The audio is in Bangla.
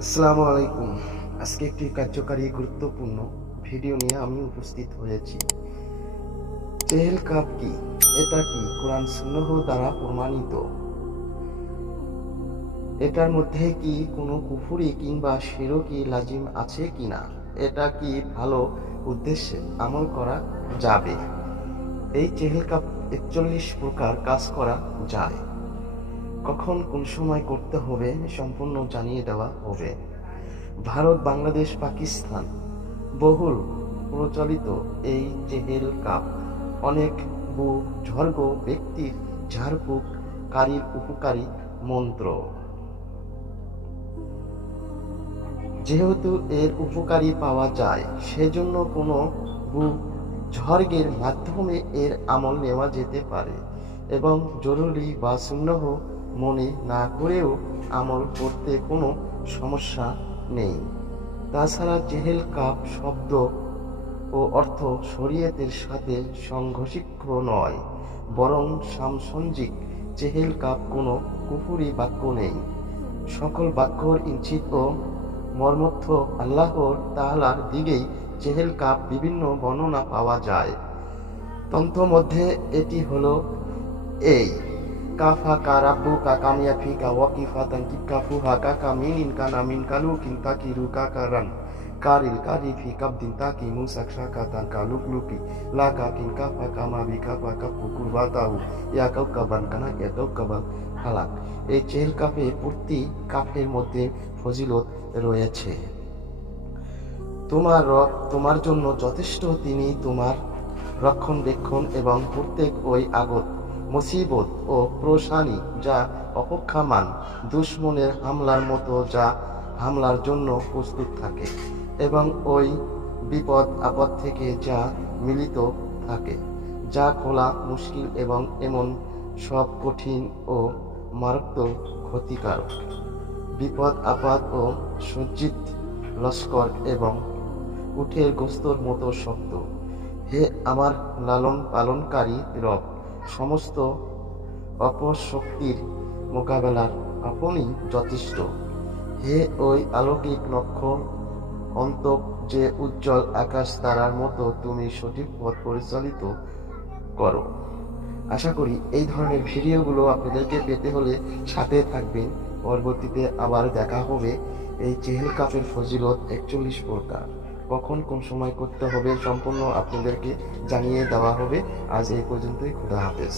আসসালামু আলাইকুম। আজকে একটি কার্যকারী গুরুত্বপূর্ণ ভিডিও নিয়ে আমি উপস্থিত হয়েছি। চেহেল কাপ কি? এটা কি কোরআন সুন্নাহ দ্বারা প্রমাণিত? এটার মধ্যে কি কোনো কুফরি কিংবা শিরকি লাজিম আছে কিনা? এটা কি ভালো উদ্দেশ্যে আমল করা যাবে? এই চেহেল কাপ ৪১ প্রকার কাজ করা যায়। কখন কোন সময় করতে হবে সম্পূর্ণ জানিয়ে দেওয়া হবে। ভারত, বাংলাদেশ, পাকিস্তান বহুল প্রচলিত এই চেহেল কাপ অনেক বুজুর্গ ব্যক্তির ঝাড়ফুঁক কারীর উপকারী মন্ত্র। যেহেতু এর উপকারী পাওয়া যায়, সেজন্য কোনো বুজুর্গের মাধ্যমে এর আমল নেওয়া যেতে পারে এবং জরুরি বা সুন্নাহ মনে না করেও আমল করতে কোনো সমস্যা নেই। তাছাড়া চেহেল কাপ শব্দ ও অর্থ শরীয়তের সাথে সংঘর্ষিত নয়, বরং সামঞ্জস্যিক। চেহেল কাপ কোনো কুফরি বাক্য নেই। সকল বাক্যর ইঙ্গিত ও মর্মর্থ আল্লাহ তাআলার দিকেই। চেহেল কাপ বিভিন্ন বর্ণনা পাওয়া যায়। তন্ত্রমধ্যে এটি হলো এই: কাফা কা রাব্বুকা কামিয়াফিকা ওয়াকিফাতান কিকাফুহা কাকা মিনিন কানা মিন কালুকিন তাকিরু কাকারান কারিল কারিফি কাবদিন তাকি মুসাক শাকাতান কালুকলুকি লাকা কিন কাফা কামা বিকাফা কাফু কুরবাতাহু ইয়া কাউকাবান কানা ইয়া কাউকাবান হালাক। এই চেহেল কাপে প্রতি কাফের মধ্যে ফজিলত রয়েছে। তোমার রব তোমার জন্য যথেষ্ট, তিনি তোমার রক্ষণাবেক্ষণ এবং প্রত্যেক ওই আগত মুসিবত ও পেরেশানি যা অপেক্ষমাণ, দুশমনের হামলার মতো যা হামলার জন্য প্রস্তুত থাকে, এবং ওই বিপদ আপদ থেকে যা মিলিত থাকে, যা খোলা মুশকিল এবং এমন সব কঠিন ও মারাত্মক ক্ষতিকারক বিপদ আপদ ও সজ্জিত লস্কর এবং উটের গোস্তর মতো শক্ত। হে আমার লালন পালনকারী রব, সমস্ত অপশক্তির মোকাবেলার আপনি যথেষ্ট। হে ওই আলৌকিক নক্ষত্র অন্তক যে উজ্জ্বল আকাশ তারার মতো তুমি সঠিক পথ পরিচালিত করো। আশা করি এই ধরনের ভিডিওগুলো আপনাদেরকে পেতে হলে সাথে থাকবেন। পরবর্তীতে আবার দেখা হবে। এই চেহেল কাপের ফজিলত ৪১ প্রকার, কখন কোন সময় করতে হবে সম্পূর্ণ আপনাদেরকে জানিয়ে দেওয়া হবে। আজ এই পর্যন্তই। খোদা হাফেজ।